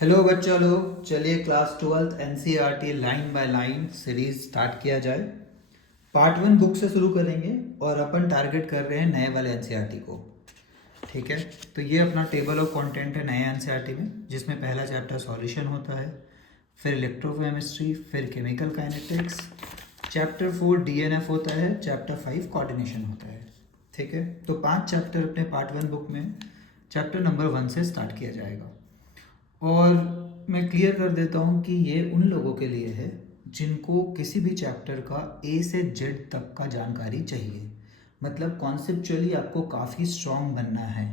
Hello बच्चों लोग, चलिए class 12th NCERT line by line series start किया जाए। पार्ट 1 बुक से शुरू करेंगे और अपन टारगेट कर रहे हैं नए वाले एनसीईआरटी को। ठीक है, तो ये अपना टेबल ऑफ कंटेंट है नए एनसीईआरटी में, जिसमें पहला चैप्टर सॉल्यूशन होता है, फिर इलेक्ट्रोकेमिस्ट्री, फिर केमिकल काइनेटिक्स, चैप्टर 4 डीएनएफ होता है, चैप्टर 5 कोऑर्डिनेशन होता है। ठीक है, तो 5 चैप्टर अपने पार्ट 1 बुक में चैप्टर नंबर 1 से स्टार्ट किया जाएगा। और मैं क्लियर कर देता हूँ कि ये उन लोगों के लिए है जिनको किसी भी चैप्टर का ए से जेड तक का जानकारी चाहिए, मतलब कॉन्सेप्चुअली आपको काफ़ी स्ट्रॉन्ग बनना है,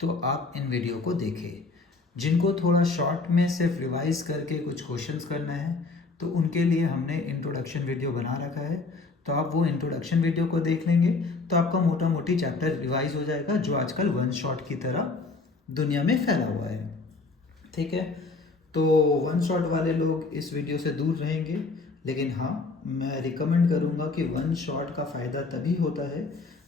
तो आप इन वीडियो को देखें। जिनको थोड़ा शॉर्ट में सिर्फ रिवाइज करके कुछ क्वेश्चंस करना है, तो उनके लिए हमने इंट्रोडक्शन वीडियो बना रखा है, तो आप वो इंट्रोडक्शन वीडियो को देख लेंगे तो आपका मोटा मोटी चैप्टर रिवाइज हो जाएगा, जो आजकल वन शॉट की तरह दुनिया में फैला हुआ है। ठीक है, तो वन शॉट वाले लोग इस वीडियो से दूर रहेंगे, लेकिन हाँ, मैं रिकमेंड करूँगा कि वन शॉट का फ़ायदा तभी होता है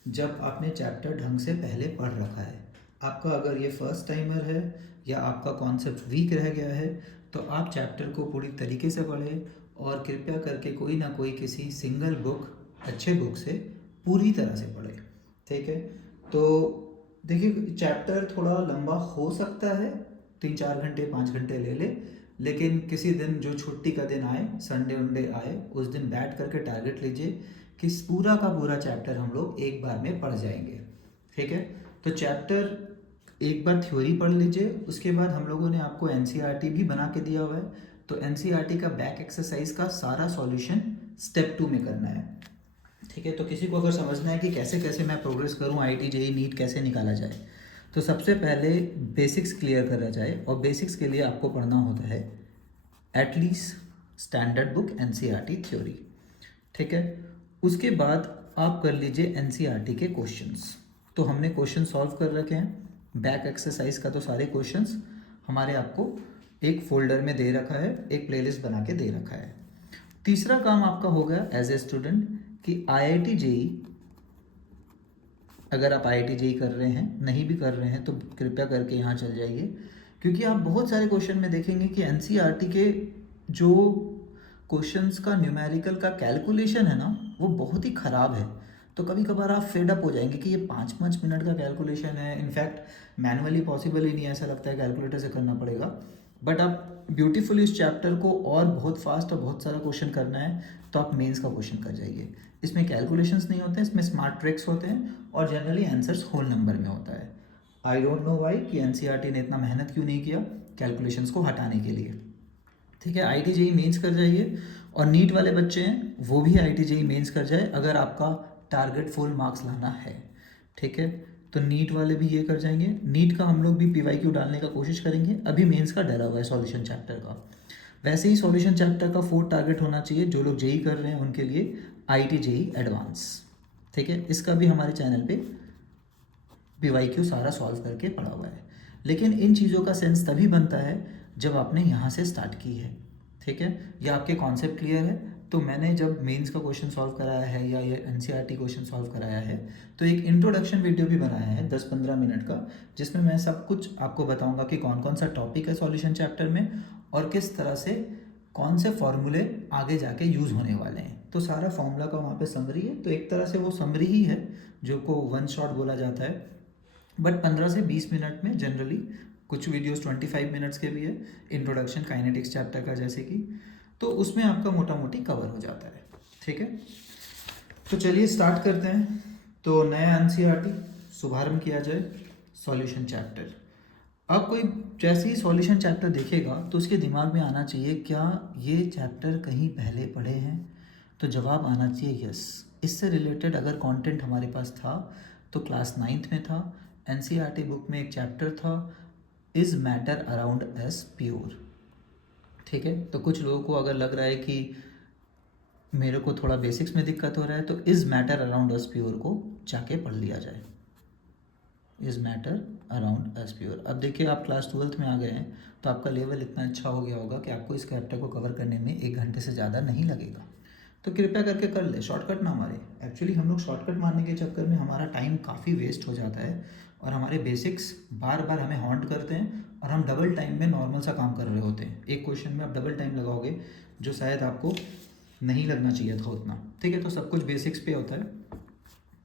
जब आपने चैप्टर ढंग से पहले पढ़ रखा है। आपका अगर ये फर्स्ट टाइमर है या आपका कॉन्सेप्ट वीक रह गया है, तो आप चैप्टर को पूरी तरीके से पढ़ें और कृपया करके कोई ना कोई किसी सिंगल बुक, अच्छे बुक से पूरी तरह से पढ़ें। ठीक है, तो देखिए, चैप्टर थोड़ा लंबा हो सकता है, 3-4 घंटे 5 घंटे ले ले, लेकिन किसी दिन जो छुट्टी का दिन आए, संडे वनडे आए, उस दिन बैठ करके टारगेट लीजिए कि पूरा का पूरा चैप्टर हम लोग एक बार में पढ़ जाएंगे। ठीक है, तो चैप्टर एक बार थ्योरी पढ़ लीजिए, उसके बाद हम लोगों ने आपको एनसीईआरटी भी बना के दिया हुआ है, तो एनसीईआरटी का बैक एक्सरसाइज का सारा सॉल्यूशन स्टेप 2 में करना है। ठीक है, तो किसी को अगर समझना है कि कैसे कैसे मैं प्रोग्रेस करूं, आईटी जेई नीट कैसे निकाला जाए, तो सबसे पहले बेसिक्स क्लियर करा जाए, और बेसिक्स के लिए आपको पढ़ना होता है at least standard book NCERT theory. ठीक है, उसके बाद आप कर लीजिए एनसीईआरटी के क्वेश्चंस। तो हमने क्वेश्चन सॉल्व कर रखे हैं, बैक एक्सरसाइज का तो सारे क्वेश्चंस हमारे आपको एक फोल्डर में दे रखा है, एक प्लेलिस्ट बना के दे रखा है। तीसरा काम आपका हो गया एज ए स्टूडेंट कि आईआईटी जेई, अगर आप आईआईटी जेई कर रहे हैं, नहीं भी कर रहे हैं तो कृपया करके यहाँ चल जाइए, क्योंकि आप बहुत सारे क्वेश्चन में देखेंगे कि एनसीईआरटी के जो क्वेश्चंस का न्यूमेरिकल का कैलकुलेशन है ना, वो बहुत ही ख़राब है। तो कभी कभार आप फेड अप हो जाएंगे कि ये 5-5 मिनट का कैलकुलेशन है, इनफैक्ट मैनुअली पॉसिबल ही नहीं है, ऐसा लगता है कैलकुलेटर से करना पड़ेगा। बट आप ब्यूटीफुली इस चैप्टर को और बहुत फास्ट और बहुत सारा क्वेश्चन करना है, तो आप मेंस का क्वेश्चन कर जाइए। इसमें कैलकुलेशंस नहीं होते हैं, इसमें स्मार्ट ट्रिक्स होते हैं, और जनरली आंसर्स होल नंबर में होता है। आई डोंट नो वाई कि एनसीईआरटी ने इतना मेहनत क्यों नहीं किया कैलकुलेशंस को हटाने के लिए। ठीक है, आईटी जेई मेंस कर जाइए, और नीट वाले बच्चे हैं वो भी आईटी जेई मेंस कर जाए अगर आपका टारगेट फुल मार्क्स लाना है। ठीक है, तो नीट वाले भी ये कर जाएंगे। नीट का हम लोग भी पीवाईक्यू डालने का कोशिश करेंगे, अभी मेंस का डरा हुआ है सॉल्यूशन चैप्टर का। वैसे ही सॉल्यूशन चैप्टर का 4 टारगेट होना चाहिए जो लोग जेई कर रहे हैं उनके लिए, आईटी जेई एडवांस। ठीक है, इसका भी हमारे चैनल पे पीवाईक्यू सारा सॉल्व करके पड़ा हुआ है। लेकिन इन चीज़ों का सेंस तभी बनता है जब आपने यहाँ से स्टार्ट की है। ठीक है, या आपके कॉन्सेप्ट क्लियर है। तो मैंने जब मेंस का क्वेश्चन सॉल्व कराया है या ये एनसीईआरटी क्वेश्चन सॉल्व कराया है, तो एक इंट्रोडक्शन वीडियो भी बनाया है 10-15 मिनट का, जिसमें मैं सब कुछ आपको बताऊंगा कि कौन कौन सा टॉपिक है सॉल्यूशन चैप्टर में, और किस तरह से कौन से फॉर्मूले आगे जाके यूज़ होने वाले हैं। तो सारा फॉर्मूला का वहाँ पे समरी है, तो एक तरह से वो समरी ही है जो को वन शॉट बोला जाता है। बट 15 से 20 मिनट में जनरली, कुछ वीडियोस 25 मिनट्स के भी है, इंट्रोडक्शन काइनेटिक्स चैप्टर का जैसे कि, तो उसमें आपका मोटा मोटी कवर हो जाता है। ठीक है, तो चलिए स्टार्ट करते हैं। तो नया एनसीईआरटी शुभारंभ किया जाए, सॉल्यूशन चैप्टर। अब कोई जैसे ही सॉल्यूशन चैप्टर देखेगा तो उसके दिमाग में आना चाहिए, क्या ये चैप्टर कहीं पहले पढ़े हैं? तो जवाब आना चाहिए यस। इससे रिलेटेड अगर कंटेंट हमारे पास था तो क्लास 9th में था, एनसीईआरटी बुक में एक चैप्टर था, is matter around S pure. ठीक है, तो कुछ लोगों को अगर लग रहा है कि मेरे को थोड़ा बेसिक्स में दिक्कत हो रहा है, तो is matter around S pure को जाके पढ़ लिया जाए। Is matter around S pure. अब देखिए, आप क्लास 12th में आ गए हैं, तो आपका लेवल इतना अच्छा हो गया होगा कि आपको इस चैप्टर को कवर करने में 1 घंटे से ज़्यादा नहीं लगेगा। तो कृपया करके कर ले, शॉर्टकट ना मारे। एक्चुअली हम लोग शॉर्टकट मारने के चक्कर में हमारा टाइम काफ़ी वेस्ट हो जाता है, और हमारे बेसिक्स बार बार हमें हॉन्ट करते हैं, और हम डबल टाइम में नॉर्मल सा काम कर रहे होते हैं। एक क्वेश्चन में आप डबल टाइम लगाओगे जो शायद आपको नहीं लगना चाहिए था उतना, ठीक है। तो सब कुछ बेसिक्स पे होता है।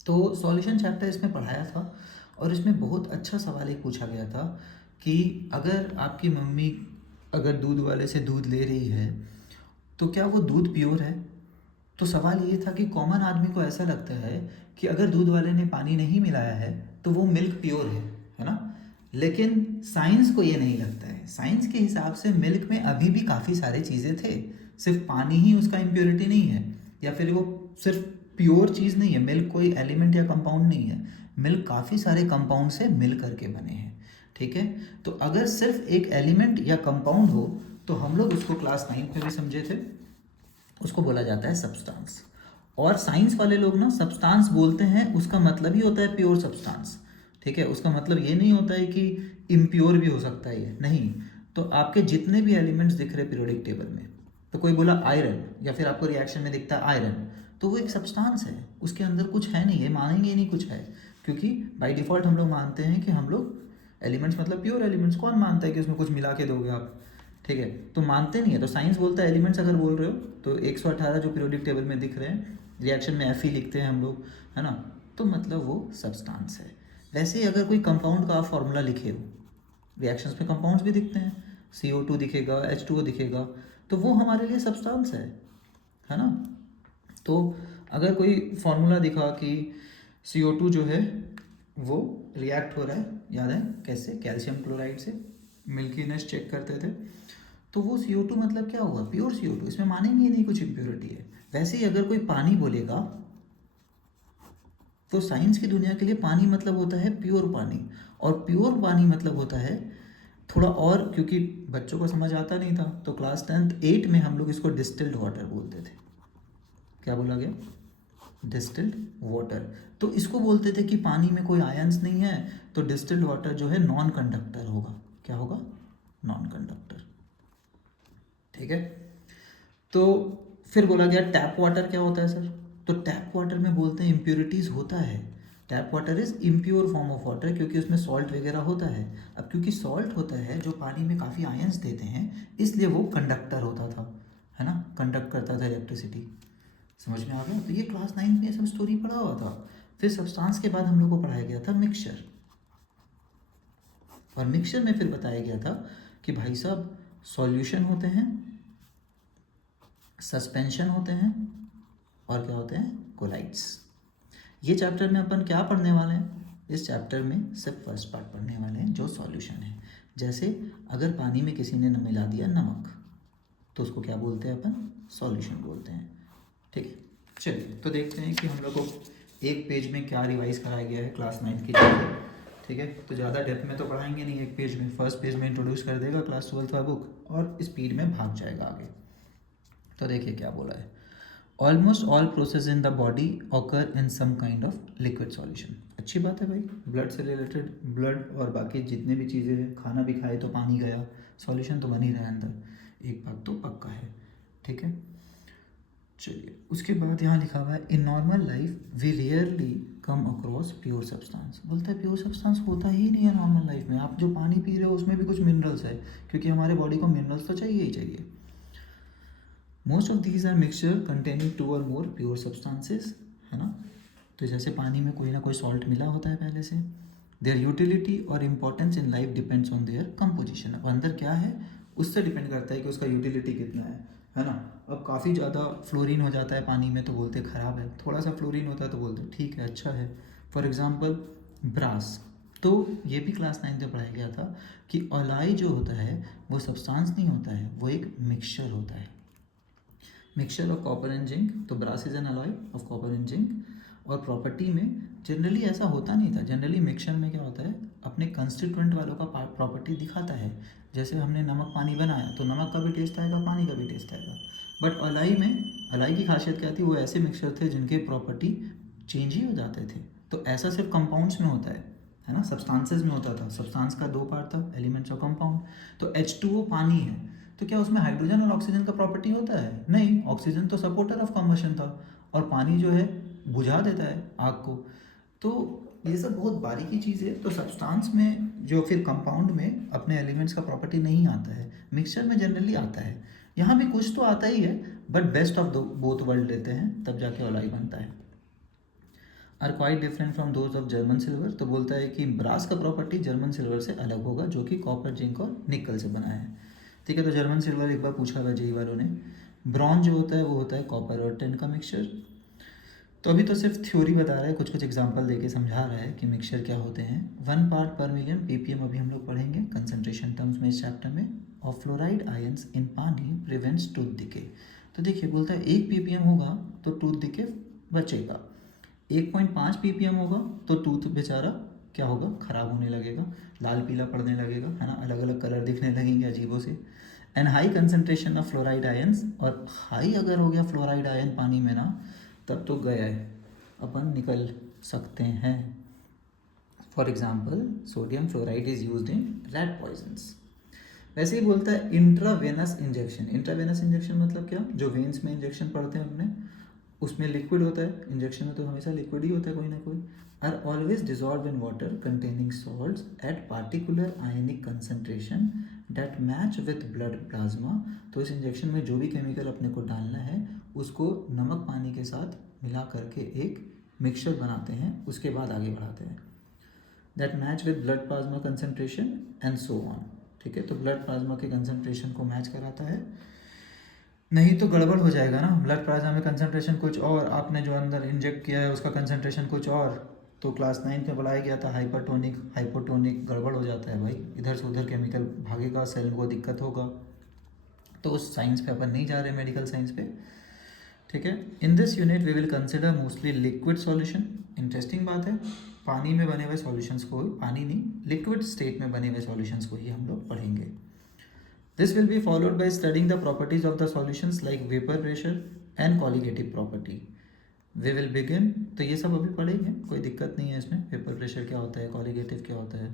तो सॉल्यूशन चैप्टर इसमें पढ़ाया था और इसमें बहुत अच्छा सवाल एक पूछा गया था कि अगर आपकी मम्मी अगर दूध वाले से दूध ले रही है तो क्या वो दूध प्योर है। तो सवाल ये था कि कॉमन आदमी को ऐसा लगता है कि अगर दूध वाले ने पानी नहीं मिलाया है तो वो मिल्क प्योर है ना। लेकिन साइंस को ये नहीं लगता है। साइंस के हिसाब से मिल्क में अभी भी काफ़ी सारी चीज़ें थे, सिर्फ पानी ही उसका इम्प्योरिटी नहीं है, या फिर वो सिर्फ प्योर चीज़ नहीं है। मिल्क कोई एलिमेंट या कंपाउंड नहीं है, मिल्क काफ़ी सारे कंपाउंड से मिल करके बने हैं, ठीक है। तो अगर सिर्फ एक एलिमेंट या कंपाउंड हो तो हम लोग उसको क्लास 9 में भी समझे थे, उसको बोला जाता है सब्सटेंस। और साइंस वाले लोग ना सब्सटेंस बोलते हैं, उसका मतलब ही होता है प्योर सब्सटेंस, ठीक है। उसका मतलब ये नहीं होता है कि इम्प्योर भी हो सकता है ये, नहीं। तो आपके जितने भी एलिमेंट्स दिख रहे पीरियोडिक टेबल में, तो कोई बोला आयरन या फिर आपको रिएक्शन में दिखता है आयरन, तो वो एक सब्सटेंस है, उसके अंदर कुछ है नहीं, ये मानेंगे नहीं कुछ है, क्योंकि बाय डिफ़ॉल्ट हम लोग मानते हैं कि हम लोग एलिमेंट्स मतलब प्योर एलिमेंट्स। कौन मानता है कि उसमें कुछ मिला के दोगे आप, ठीक है। तो मानते नहीं है। तो साइंस बोलता है एलिमेंट्स अगर बोल रहे हो तो 118 जो पीरियोडिक टेबल में दिख रहे हैं, रिएक्शन में एफ लिखते हैं हम लोग, है ना, तो मतलब वो सब्सटेंस है। वैसे ही अगर कोई कंपाउंड का आप फॉर्मूला लिखे हो, रिएक्शंस में कंपाउंड्स भी दिखते हैं, CO2 दिखेगा, H2O दिखेगा, तो वो हमारे लिए सब्सटेंस है ना। तो अगर कोई फार्मूला दिखा कि CO2 जो है वो रिएक्ट हो रहा है, याद है कैसे, कैल्शियम क्लोराइड से, मिल्कीनेस चेक करते थे, तो वो CO2 मतलब क्या हुआ, प्योर CO2, इसमें मानेंगे ही नहीं कुछ इम्प्योरिटी है। वैसे ही अगर कोई पानी बोलेगा तो साइंस की दुनिया के लिए पानी मतलब होता है प्योर पानी, और प्योर पानी मतलब होता है थोड़ा और, क्योंकि बच्चों को समझ आता नहीं था तो क्लास 8 में हम लोग इसको डिस्टिल्ड वाटर बोलते थे। क्या बोला गया, डिस्टिल्ड वाटर। तो इसको बोलते थे कि पानी में कोई आयंस नहीं है, तो डिस्टिल्ड वाटर जो है नॉन कंडक्टर होगा। क्या होगा, नॉन कंडक्टर, ठीक है। तो फिर बोला गया टैप वाटर क्या होता है सर, तो टैप वाटर में बोलते हैं इम्प्योरिटीज़ होता है। Tap water is impure form of water, क्योंकि उसमें सॉल्ट वगैरह होता है। अब क्योंकि सॉल्ट होता है जो पानी में काफ़ी आयंस देते हैं, इसलिए वो कंडक्टर होता था, है ना, कंडक्ट करता था इलेक्ट्रिसिटी। समझ में आ गया। तो ये क्लास 9 में ये सब स्टोरी पढ़ा हुआ था। फिर सब्सटेंस के बाद हम लोग को पढ़ाया गया था मिक्सचर, और मिक्सचर में फिर बताया गया था कि भाई साहब सॉल्यूशन होते हैं, सस्पेंशन होते हैं, और क्या होते हैं, कोलाइड्स। ये चैप्टर में अपन क्या पढ़ने वाले हैं, इस चैप्टर में सिर्फ फर्स्ट पार्ट पढ़ने वाले हैं जो सॉल्यूशन है। जैसे अगर पानी में किसी ने मिला दिया नमक, तो उसको क्या बोलते हैं अपन, सॉल्यूशन बोलते हैं, ठीक है। चलिए तो देखते हैं कि हम लोग को एक पेज में क्या रिवाइज कराया गया है क्लास 9 की चीज़ें, ठीक है। तो ज़्यादा डेप्थ में तो पढ़ाएंगे नहीं, एक पेज में, फर्स्ट पेज में इंट्रोड्यूस कर देगा क्लास 12 का बुक और स्पीड में भाग जाएगा आगे। तो देखिए क्या बोला है, almost all process in the body occur in some kind of liquid solution. अच्छी बात है भाई, ब्लड से रिलेटेड, ब्लड और बाकी जितने भी चीज़ें हैं, खाना भी खाए तो पानी गया, सॉल्यूशन तो बन ही रहा है अंदर, एक बात तो पक्का है, ठीक है। चलिए उसके बाद यहाँ लिखा हुआ है in normal life we rarely come across pure substance. बोलता है प्योर सब्सटेंस होता ही नहीं है नॉर्मल लाइफ में। आप जो पानी पी रहे हो उसमें भी कुछ मिनरल्स है, क्योंकि हमारे बॉडी को मिनरल्स तो चाहिए ही चाहिए। Most of these are mixture containing 2 और मोर प्योर सब्सटेंसेस, है ना। तो जैसे पानी में कोई ना कोई सॉल्ट मिला होता है पहले से। देयर यूटिलिटी और importance in life depends on their composition. अब अंदर क्या है उससे डिपेंड करता है कि उसका यूटिलिटी कितना है ना। अब काफ़ी ज़्यादा फ्लोरीन हो जाता है पानी में तो बोलते ख़राब है, थोड़ा सा फ्लोरीन होता है तो बोलते ठीक है अच्छा है। फॉर एग्जांपल ब्रास, तो ये भी क्लास 9 में पढ़ाया गया था कि ऑलाई जो होता है वो सब्सटेंस नहीं होता है, वो एक मिक्सचर होता है, mixture of copper and zinc. तो brass is an alloy of copper and zinc. और प्रॉपर्टी में जनरली ऐसा होता नहीं था, जनरली मिक्सचर में क्या होता है अपने कंस्टिट्यूएंट वालों का प्रॉपर्टी दिखाता है। जैसे हमने नमक पानी बनाया तो नमक का भी टेस्ट आएगा, पानी का भी टेस्ट आएगा। बट अलाई में, अलाई की खासियत क्या थी, वो ऐसे मिक्सचर थे जिनके प्रॉपर्टी चेंज ही हो जाते थे। तो ऐसा सिर्फ कंपाउंड्स में होता है ना, सब्सटेंसेस में होता था। सब्सटेंस का 2 पार्ट था, एलिमेंट्स और कंपाउंड। तो H2O पानी है, तो क्या उसमें हाइड्रोजन और ऑक्सीजन का प्रॉपर्टी होता है, नहीं। ऑक्सीजन तो सपोर्टर ऑफ कंबशन था और पानी जो है बुझा देता है आग को। तो ये सब बहुत बारीकी चीज़ है। तो सब्सटेंस में जो फिर कंपाउंड में अपने एलिमेंट्स का प्रॉपर्टी नहीं आता है, मिक्सचर में जनरली आता है। यहाँ भी कुछ तो आता ही है, but best of both world लेते हैं तब जाके अलॉय बनता है। Are quite different from those of German silver. तो बोलता है कि ब्रास का प्रॉपर्टी जर्मन सिल्वर से अलग होगा, जो कि कॉपर, जिंक और निकल से बना है। ठीक है, तो जर्मन सिल्वर एक बार पूछा हुआ जेई वालों ने। ब्रॉन्ज जो होता है वो होता है कॉपर और टिन का मिक्सचर। तो अभी तो सिर्फ थ्योरी बता रहा है, कुछ कुछ एग्जांपल देके समझा रहा है कि मिक्सचर क्या होते हैं। 1 पार्ट पर मिलियन पीपीएम अभी हम लोग पढ़ेंगे कंसंट्रेशन टर्म्स में इस चैप्टर में। और फ्लोराइड आयंस इन पानी प्रिवेंट्स टूथ डिके। तो देखिए बोलता है 1 पीपीएम होगा तो टूथ डिके बचेगा, 1.5 पीपीएम होगा तो टूथ बेचारा क्या होगा, खराब होने लगेगा, लाल पीला पड़ने लगेगा, है ना, अलग अलग कलर दिखने लगेंगे अजीबों से। And high concentration of fluoride ions, और हाई अगर हो गया फ्लोराइड आयन पानी में ना, तब तो गया है, अपन निकल सकते हैं। For example sodium fluoride is used in rat poisons. वैसे ही बोलता है इंट्रावेनस इंजेक्शन। इंट्रावेनस इंजेक्शन मतलब क्या, जो वेन्स में इंजेक्शन पड़ते हैं अपने, उसमें लिक्विड होता है, इंजेक्शन में तो हमेशा लिक्विड ही होता है कोई ना कोई। Are always dissolve in water containing salts at particular ionic concentration that match with blood plasma. तो इस इंजेक्शन में जो भी केमिकल अपने को डालना है उसको नमक पानी के साथ मिला करके एक मिक्सचर बनाते हैं, उसके बाद आगे बढ़ाते हैं। That match with blood plasma concentration and so on. ठीक है, तो ब्लड प्लाज्मा के कंसंट्रेशन को मैच कराता है, नहीं तो गड़बड़ हो जाएगा ना। ब्लड प्लाज्मा में कंसंट्रेशन कुछ और, आपने जो अंदर इंजेक्ट किया है उसका कंसंट्रेशन कुछ और। तो क्लास 9 में पढ़ाया गया था हाइपरटोनिक हाइपोटोनिक, गड़बड़ हो जाता है भाई, इधर से उधर केमिकल भागेगा, सेल को दिक्कत होगा। तो उस साइंस पे अपन नहीं जा रहे, मेडिकल साइंस पे। ठीक है, in this unit we will consider mostly liquid solution. Interesting बात है, पानी में बने हुए सॉल्यूशंस को, पानी नहीं लिक्विड स्टेट में बने हुए सॉल्यूशंस को ही हम लोग पढ़ेंगे। This will be followed by studying the properties of the solutions like vapor pressure and colligative property. We will begin, तो ये सब अभी पढ़ेंगे, कोई दिक्कत नहीं है इसमें। वेपर प्रेशर क्या होता है, कॉलिगेटिव क्या होता है।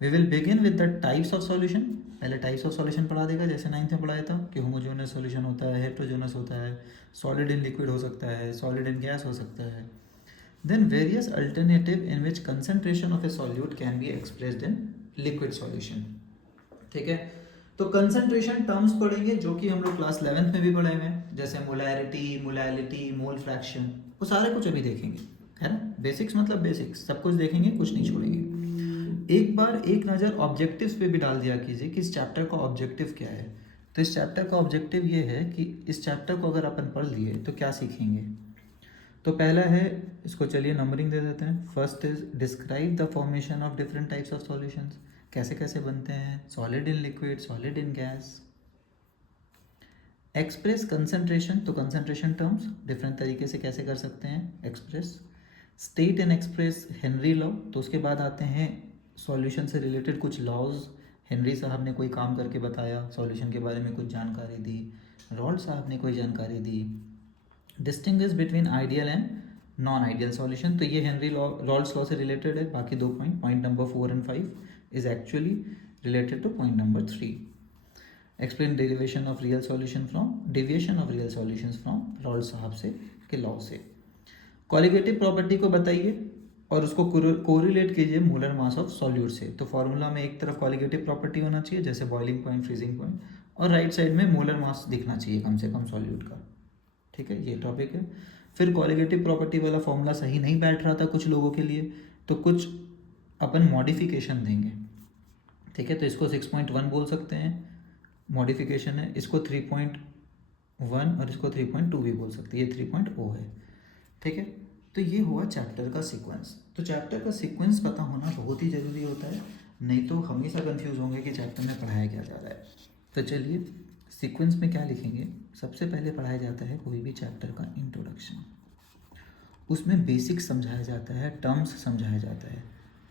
We will begin with the types of solution। पहले टाइप्स ऑफ सॉल्यूशन पढ़ा देगा, जैसे 9th में पढ़ाया था कि होमोजेनस सॉल्यूशन होता है, हेट्रोजेनस होता है, सॉलिड इन लिक्विड हो सकता है, सॉलिड इन गैस हो सकता है। Then various alternative in which concentration of a solute can be expressed in liquid solution। ठीक है, तो कंसंट्रेशन टर्म्स पढ़ेंगे जो कि हम लोग क्लास 11th में भी पढ़े हुए हैं, जैसे मोलैरिटी, मोलैलिटी, मोल फ्रैक्शन, वो सारे कुछ अभी देखेंगे, है ना। बेसिक्स मतलब बेसिक्स, सब कुछ देखेंगे, कुछ नहीं छोड़ेंगे। एक बार एक नज़र ऑब्जेक्टिव्स पे भी डाल दिया कीजिए कि इस चैप्टर का ऑब्जेक्टिव क्या है। तो इस चैप्टर का ऑब्जेक्टिव ये है कि इस चैप्टर को अगर अपन पढ़ लिए तो क्या सीखेंगे। तो पहला है, इसको चलिए नंबरिंग दे देते हैं। First is describe the formation of different types of solutions, कैसे कैसे बनते हैं, solid in liquid, solid in gas. Express concentration, तो कंसंट्रेशन टर्म्स डिफरेंट तरीके से कैसे कर सकते हैं express. State and express Henry law, तो उसके बाद आते हैं सॉल्यूशन से रिलेटेड कुछ लॉज। हेनरी साहब ने कोई काम करके बताया, सॉल्यूशन के बारे में कुछ जानकारी दी। रॉल्ट साहब ने कोई जानकारी दी। Distinguish between ideal and non ideal solution, तो ये हेनरी लॉ, रॉल्ट्स लॉ से रिलेटेड है। बाकी 2 point number 4 and 5 is actually related to point number 3. Explain deviation of real solutions from Raoult साहब से के लॉ से। कॉलिगेटिव प्रॉपर्टी को बताइए और उसको कोरिलेट कीजिए मोलर मास ऑफ सॉल्यूट से। तो फॉर्मूला में एक तरफ कॉलिगेटिव प्रॉपर्टी होना चाहिए जैसे बॉइलिंग पॉइंट, फ्रीजिंग पॉइंट, और राइट साइड में मोलर मास दिखना चाहिए कम से कम सॉल्यूट का। ठीक है, ये टॉपिक है। फिर कॉलिगेटिव प्रॉपर्टी वाला फॉर्मूला सही नहीं बैठ रहा था कुछ लोगों के लिए, तो कुछ अपन मॉडिफिकेशन देंगे। ठीक है, तो इसको 6.1 बोल सकते हैं, मॉडिफिकेशन है। इसको 3.1 और इसको 3.2 भी बोल सकते हैं, ये 3.0 है। ठीक है, तो ये हुआ चैप्टर का सीक्वेंस। तो चैप्टर का सीक्वेंस पता होना बहुत ही ज़रूरी होता है, नहीं तो हमेशा कंफ्यूज होंगे कि चैप्टर में पढ़ाया क्या जा रहा है। तो चलिए सीक्वेंस में क्या लिखेंगे। सबसे पहले पढ़ाया जाता है कोई भी चैप्टर का इंट्रोडक्शन, उसमें बेसिक्स समझाया जाता है, टर्म्स समझाया जाता है।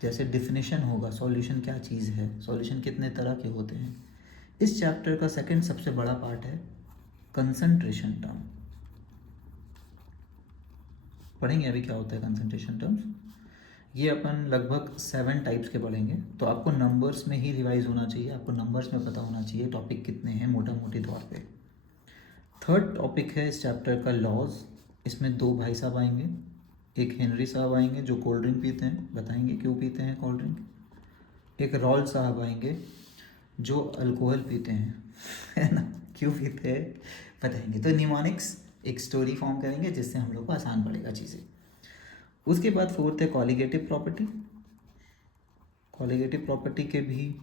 जैसे डिफिनेशन होगा, सॉल्यूशन क्या चीज़ है, सॉल्यूशन कितने तरह के होते हैं। इस चैप्टर का सेकंड सबसे बड़ा पार्ट है कंसंट्रेशन टर्म। पढ़ेंगे अभी क्या होता है कंसंट्रेशन टर्म्स। ये अपन लगभग 7 टाइप्स के पढ़ेंगे, तो आपको नंबर्स में ही रिवाइज होना चाहिए, आपको नंबर्स में पता होना चाहिए टॉपिक कितने हैं मोटा मोटी तौर पे। थर्ड टॉपिक है इस चैप्टर का लॉज। इसमें 2 भाई साहब आएंगे, एक हेनरी साहब आएंगे जो कोल्ड ड्रिंक पीते हैं, बताएंगे क्यों पीते हैं कोल्ड ड्रिंक। एक रॉल साहब आएंगे जो अल्कोहल पीते हैं, है ना, क्यों पीते हैं बताएंगे। तो निमोनिक्स एक स्टोरी फॉर्म करेंगे जिससे हम लोग को आसान पड़ेगा चीज़ें। उसके बाद फोर्थ है कॉलिगेटिव प्रॉपर्टी। कॉलिगेटिव प्रॉपर्टी के भी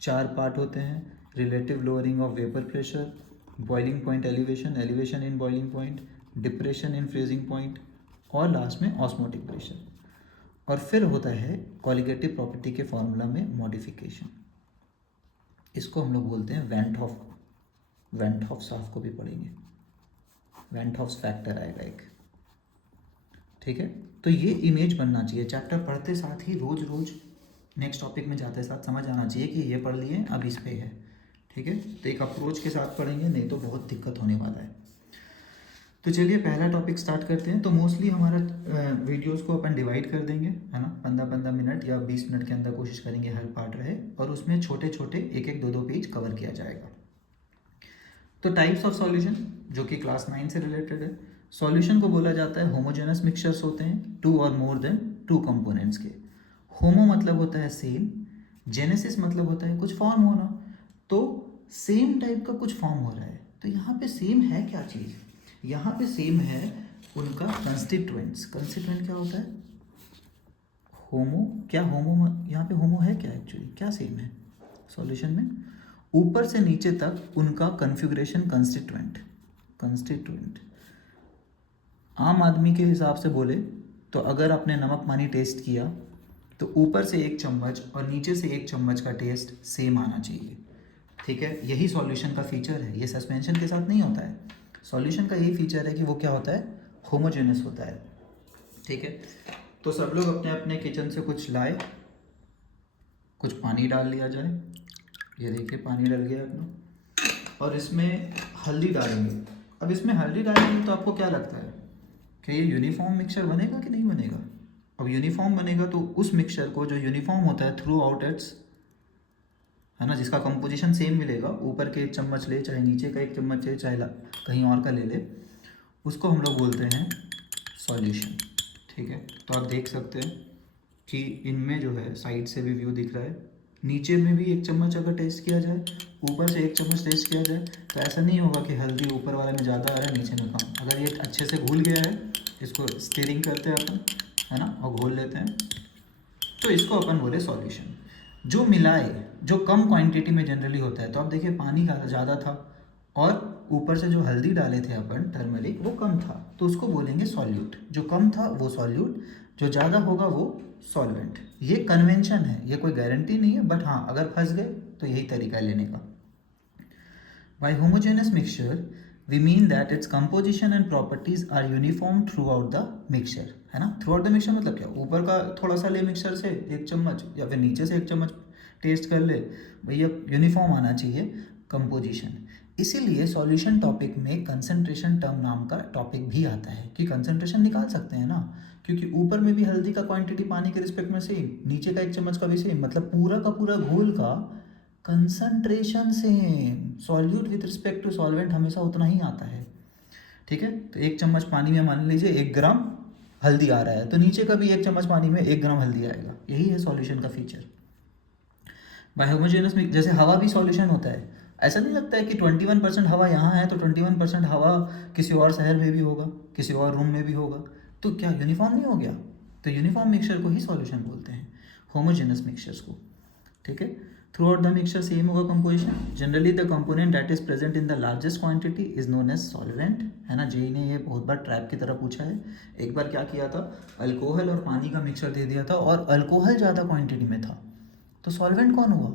4 पार्ट होते हैं, relative lowering of vapour pressure, boiling point elevation, elevation in boiling point, depression in freezing point और लास्ट में ऑस्मोटिक प्रेशर। और फिर होता है कॉलिगेटिव प्रॉपर्टी के फॉर्मूला में मॉडिफिकेशन। इसको हम लोग बोलते हैं वेंट हॉफ साफ को भी पढ़ेंगे, वेंट हॉफ फैक्टर आएगा एक, ठीक है। तो ये इमेज बनना चाहिए, चैप्टर पढ़ते साथ ही रोज रोज नेक्स्ट टॉपिक में जाते साथ समझ आना चाहिए कि ये पढ़ लिए अब इस पे है, ठीक है। तो एक अप्रोच के साथ पढ़ेंगे, नहीं तो बहुत दिक्कत होने वाला है। तो चलिए पहला टॉपिक स्टार्ट करते हैं। तो मोस्टली हमारा वीडियोस को अपन डिवाइड कर देंगे, है ना, 15-15 मिनट या 20 मिनट के अंदर कोशिश करेंगे हर पार्ट रहे, और उसमें छोटे छोटे 1-1, 2-2 पेज कवर किया जाएगा। तो टाइप्स ऑफ सॉल्यूशन जो कि क्लास 9 से रिलेटेड है। सॉल्यूशन को बोला जाता है होमोजेनस मिक्सचर्स होते हैं 2 और मोर देन 2 कंपोनेंट्स के। होमो मतलब होता है सेम, जेनेसिस मतलब होता है कुछ फॉर्म होना, तो सेम टाइप का कुछ फॉर्म हो रहा है। तो यहाँ पे सेम है क्या चीज़, यहाँ पे सेम है उनका कंस्टिट्यूएंट्स। कंस्टिट्यूएंट क्या होता है, होमो, क्या होमो, यहाँ पे होमो है क्या एक्चुअली, क्या सेम है सॉल्यूशन में, ऊपर से नीचे तक उनका कन्फिग्रेशन कंस्टिट्यूएंट। आम आदमी के हिसाब से बोले तो अगर आपने नमक पानी टेस्ट किया तो ऊपर से 1 चम्मच और नीचे से 1 चम्मच का टेस्ट सेम आना चाहिए, ठीक है। यही सॉल्यूशन का फीचर है, ये सस्पेंशन के साथ नहीं होता है। सॉल्यूशन का यही फीचर है कि वो क्या होता है, होमोजेनस होता है, ठीक है। तो सब लोग अपने अपने किचन से कुछ लाए, कुछ पानी डाल लिया जाए, ये देखिए पानी डल गया अपना, और इसमें हल्दी डालेंगे। अब इसमें हल्दी डालेंगे तो आपको क्या लगता है कि ये यूनिफॉर्म मिक्सचर बनेगा कि नहीं बनेगा। अब यूनिफॉर्म बनेगा तो उस मिक्सचर को जो यूनिफॉर्म होता है थ्रू आउट इट्स, है ना, जिसका कंपोजिशन सेम मिलेगा, ऊपर के 1 चम्मच ले चाहे नीचे का 1 चम्मच ले चाहे कहीं और का ले ले, उसको हम लोग बोलते हैं सॉल्यूशन, ठीक है। तो आप देख सकते हैं कि इनमें जो है साइड से भी व्यू दिख रहा है, नीचे में भी 1 चम्मच अगर टेस्ट किया जाए, ऊपर से 1 चम्मच टेस्ट किया जाए, तो ऐसा नहीं होगा कि हल्दी ऊपर वाले में ज़्यादा आ रहा है नीचे में कम। अगर ये अच्छे से घुल गया है, इसको स्टीरिंग करते हैं अपन, है ना, और घोल लेते हैं, तो इसको अपन बोले सॉल्यूशन। जो मिलाए, जो कम क्वांटिटी में जनरली होता है, तो आप देखिए पानी का ज़्यादा था और ऊपर से जो हल्दी डाले थे अपन टर्मरिक वो कम था, तो उसको बोलेंगे सॉल्यूट। जो कम था वो सॉल्यूट, जो ज़्यादा होगा वो सॉल्वेंट। ये कन्वेंशन है, ये कोई गारंटी नहीं है, बट हाँ अगर फंस गए तो यही तरीका है लेने का। By homogeneous mixture we mean that its composition and properties are uniform throughout the mixture, है ना। थ्रू आउट द मिक्सचर मतलब क्या, ऊपर का थोड़ा सा ले मिक्सचर से 1 चम्मच, या फिर नीचे से 1 चम्मच टेस्ट कर ले, भैया यूनिफॉर्म आना चाहिए कंपोजिशन। इसीलिए सॉल्यूशन टॉपिक में कंसंट्रेशन टर्म नाम का टॉपिक भी आता है कि कंसंट्रेशन निकाल सकते हैं ना, क्योंकि ऊपर में भी हल्दी का क्वांटिटी पानी के रिस्पेक्ट में सेम, नीचे का 1 चम्मच का भी सेम, मतलब पूरा का पूरा घोल का concentration same. Solute with respect to solvent हमेशा उतना ही आता है, ठीक है। तो 1 चम्मच पानी में मान लीजिए 1 ग्राम हल्दी आ रहा है, तो नीचे का भी 1 चम्मच पानी में 1 ग्राम हल्दी आएगा, यही है सॉल्यूशन का फीचर। बाय होमोजेनस में जैसे हवा भी सॉल्यूशन होता है, ऐसा नहीं लगता है कि 21% हवा यहाँ है तो 21% हवा किसी और शहर में भी होगा, किसी और रूम में भी होगा, तो क्या यूनिफॉर्म नहीं हो गया। तो यूनिफॉर्म मिक्सचर को ही सॉल्यूशन बोलते हैं, होमोजेनस मिक्सचर्स को, ठीक है। Throughout the mixture same होगा composition. Generally the component that is present in the largest quantity is known as solvent, है ना। जेई ने ये बहुत बार ट्रैप की तरह पूछा है। एक बार क्या किया था, अल्कोहल और पानी का मिक्सचर दे दिया था और अल्कोहल ज़्यादा क्वांटिटी में था, तो सॉल्वेंट कौन हुआ,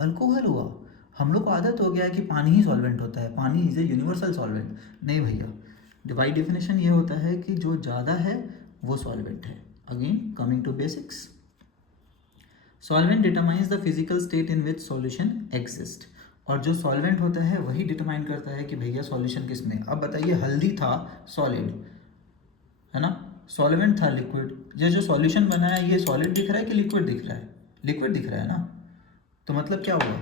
अल्कोहल हुआ। हम लोग को आदत हो गया है कि पानी ही सॉल्वेंट होता है, पानी इज ए यूनिवर्सल सॉल्वेंट। नहीं भैया, बाई डेफिनेशन ये होता है कि जो ज़्यादा है वो सॉल्वेंट है। Again coming to basics, solvent determines the physical state in which solution exist, और जो सॉल्वेंट होता है वही डिटरमाइन करता है कि भैया सॉल्यूशन किस में। अब बताइए, हल्दी था सॉलिड, है ना, सॉल्वेंट था लिक्विड, ये जो सॉल्यूशन बना है ये सॉलिड दिख रहा है कि लिक्विड दिख रहा है, लिक्विड दिख रहा है ना। तो मतलब क्या हुआ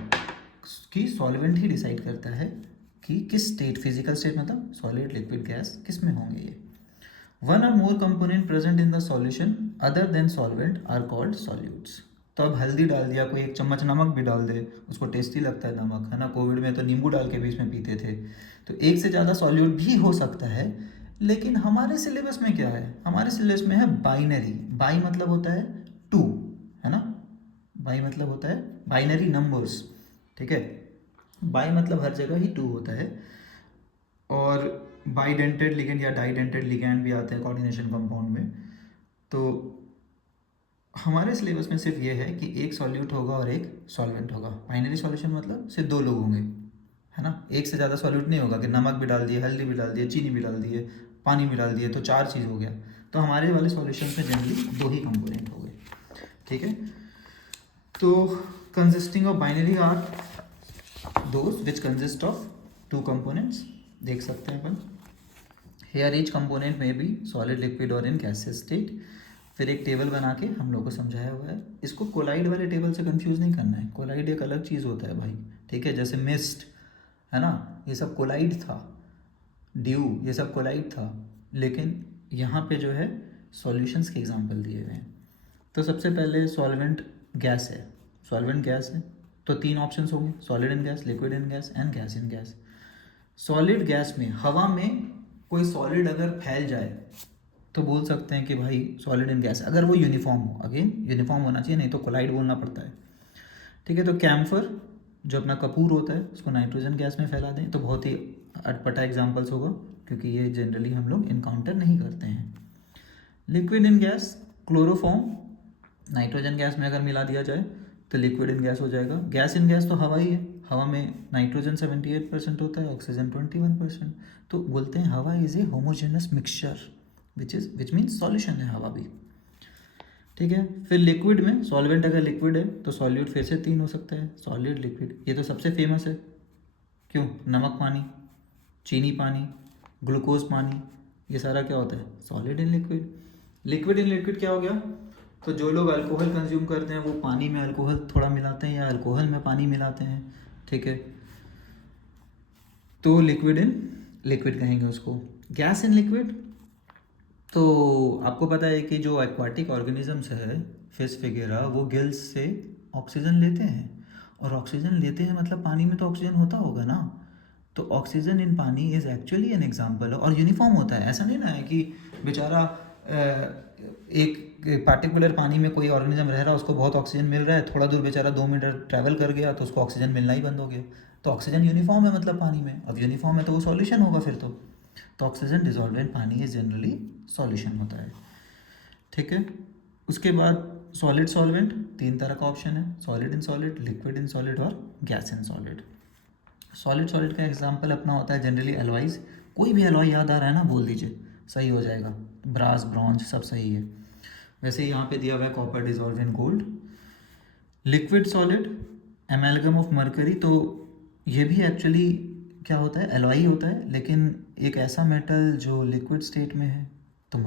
कि सॉल्वेंट ही डिसाइड करता है कि किस स्टेट, फिजिकल स्टेट मतलब सॉलिड लिक्विड गैस किस में होंगे ये। वन और more component present in the solution other than solvent are called solutes. तो अब हल्दी डाल दिया, कोई 1 चम्मच नमक भी डाल दे, उसको टेस्टी लगता है नमक, है ना। कोविड में तो नींबू डाल के भी इसमें पीते थे। तो एक से ज़्यादा सॉल्यूट भी हो सकता है, लेकिन हमारे सिलेबस में क्या है, हमारे सिलेबस में है बाइनरी। बाई मतलब होता है 2, है ना। बाई मतलब होता है बाइनरी नंबर्स, ठीक है। बाई मतलब हर जगह ही 2 होता है। और बाइडेंटेड लिगेंड या डाइडेंटेड लिगेंड भी आते हैं कोऑर्डिनेशन कंपाउंड में। तो हमारे सिलेबस में सिर्फ ये है कि एक सॉल्यूट होगा और एक सॉल्वेंट होगा। बाइनरी सॉल्यूशन मतलब सिर्फ 2 लोग होंगे, है ना। एक से ज़्यादा सॉल्यूट नहीं होगा कि नमक भी डाल दिए, हल्दी भी डाल दिए, चीनी भी डाल दिए, पानी भी डाल दिए, तो 4 चीज़ हो गया। तो हमारे वाले सॉल्यूशन में जनरली 2 ही कंपोनेंट हो गए, ठीक है। तो consisting of binary are those which consist of 2 components, देख सकते हैं अपन। हेयर ईच कंपोनेंट में बी सॉलिड, लिक्विड और इन गैसियस स्टेट। फिर एक टेबल बना के हम लोग को समझाया हुआ है। इसको कोलाइड वाले टेबल से कंफ्यूज नहीं करना है। कोलाइड एक अलग चीज़ होता है भाई, ठीक है। जैसे मिस्ट, है ना, ये सब कोलाइड था। ड्यू, ये सब कोलाइड था। लेकिन यहाँ पे जो है सॉल्यूशंस के एग्जांपल दिए हुए हैं। तो सबसे पहले सॉल्वेंट गैस है, सॉल्वेंट गैस है तो 3 ऑप्शंस होंगे, solid in gas, liquid in gas and gas in gas. Solid gas में, हवा में कोई सॉलिड अगर फैल जाए तो बोल सकते हैं कि भाई सॉलिड इन गैस, अगर वो यूनिफॉर्म हो। अगेन यूनिफॉर्म होना चाहिए, नहीं तो कोलाइड बोलना पड़ता है, ठीक है। तो कैम्फर जो अपना कपूर होता है उसको नाइट्रोजन गैस में फैला दें तो बहुत ही अटपटा एग्जाम्पल्स होगा, क्योंकि ये जनरली हम लोग इनकाउंटर नहीं करते हैं। Liquid in gas, chloroform nitrogen gas में अगर मिला दिया जाए तो लिक्विड इन गैस हो जाएगा। गैस इन गैस तो हवा ही है, हवा में नाइट्रोजन 78% होता है, ऑक्सीजन 21%। तो बोलते हैं हवा is a homogeneous mixture which means solution है हवा भी, ठीक है। फिर लिक्विड में सॉल्वेंट अगर लिक्विड है तो सॉल्यूट फिर से 3 हो सकता है, सॉलिड, लिक्विड। ये तो सबसे फेमस है, क्यों, नमक पानी, चीनी पानी, ग्लूकोज पानी, ये सारा क्या होता है, solid in liquid. Liquid in liquid क्या हो गया, तो जो लोग अल्कोहल कंज्यूम करते हैं वो पानी में अल्कोहल थोड़ा मिलाते हैं या अल्कोहल में पानी मिलाते हैं, ठीक है। तो लिक्विड इन लिक्विड कहेंगे उसको। गैस इन लिक्विड, तो आपको पता है कि जो एक्वाटिक ऑर्गेनिजम्स है, फिश वगैरह, वो गिल्स से ऑक्सीजन लेते हैं। और ऑक्सीजन लेते हैं मतलब पानी में तो ऑक्सीजन होता होगा ना। तो ऑक्सीजन इन पानी इज़ एक्चुअली एन एग्जाम्पल, और यूनिफॉर्म होता है। ऐसा नहीं ना है कि बेचारा एक पार्टिकुलर पानी में कोई ऑर्गेनिज्म रह रहा है, उसको बहुत ऑक्सीजन मिल रहा है, थोड़ा दूर बेचारा 2 मीटर ट्रैवल कर गया तो उसको ऑक्सीजन मिलना ही बंद हो गया। तो ऑक्सीजन यूनिफॉर्म है मतलब पानी में, अब यूनिफॉर्म है तो वो सॉल्यूशन होगा फिर तो ऑक्सीजन डिजॉल्व इन पानी इज जनरली सॉल्यूशन होता है, ठीक है। उसके बाद सॉलिड सॉल्वेंट 3 तरह का ऑप्शन है, solid in solid, liquid in solid और gas in solid. Solid solid का एग्जांपल अपना होता है जनरली एलॉयज़। कोई भी एलॉय याद आ रहा है ना, बोल दीजिए, सही हो जाएगा। ब्रास, ब्रॉन्ज सब सही है। वैसे ही यहाँ पे दिया हुआ है copper dissolve in gold. Liquid solid एमेलगम of mercury, तो ये भी एक्चुअली क्या होता है, एलॉय ही होता है, लेकिन एक ऐसा मेटल जो लिक्विड स्टेट में है, तो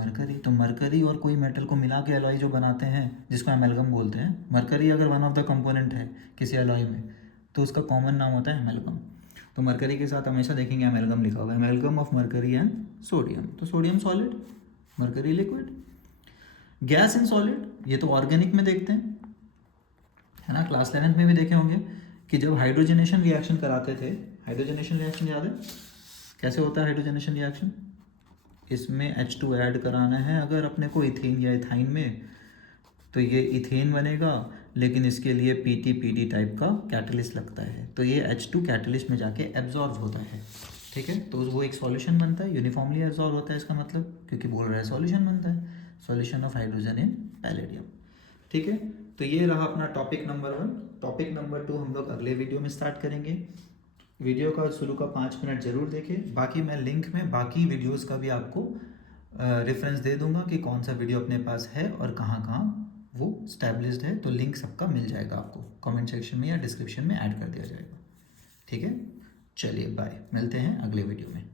मरकरी और कोई मेटल को मिला के एलॉय जो बनाते हैं जिसको एमेलगम बोलते हैं। मरकरी अगर वन ऑफ द कंपोनेंट है किसी एलॉय में तो उसका कॉमन नाम होता है एमेलगम। तो मरकरी के साथ हमेशा देखेंगे एमेलगम लिखा होगा, amalgam of mercury and sodium. तो sodium solid, mercury liquid. Gas in solid, ये तो ऑर्गेनिक में देखते हैं, है ना। क्लास 11th में भी देखे होंगे कि जब हाइड्रोजनेशन रिएक्शन कराते थे, हाइड्रोजनेशन रिएक्शन याद है कैसे होता है हाइड्रोजनेशन रिएक्शन, इसमें H2 ऐड कराना है अगर अपने को इथेन या इथाइन में, तो ये इथेन बनेगा, लेकिन इसके लिए PT टाइप का कैटलिस्ट लगता है। तो ये H2 कैटलिस्ट में जाके एब्जॉर्ब होता है, ठीक है। तो वो एक सॉल्यूशन बनता है, यूनिफॉर्मली एब्जॉर्ब होता है इसका मतलब, क्योंकि बोल रहा है सॉल्यूशन बनता है, solution of hydrogen in palladium, ठीक है। तो ये रहा अपना टॉपिक नंबर 1। टॉपिक नंबर 2 हम लोग अगले वीडियो में स्टार्ट करेंगे। वीडियो का शुरू का 5 मिनट ज़रूर देखें, बाकी मैं लिंक में बाकी वीडियोस का भी आपको रेफरेंस दे दूंगा कि कौन सा वीडियो अपने पास है और कहाँ कहाँ वो स्टैब्लिश्ड है। तो लिंक सबका मिल जाएगा आपको, कमेंट सेक्शन में या डिस्क्रिप्शन में ऐड कर दिया जाएगा, ठीक है। चलिए बाय, मिलते हैं अगले वीडियो में।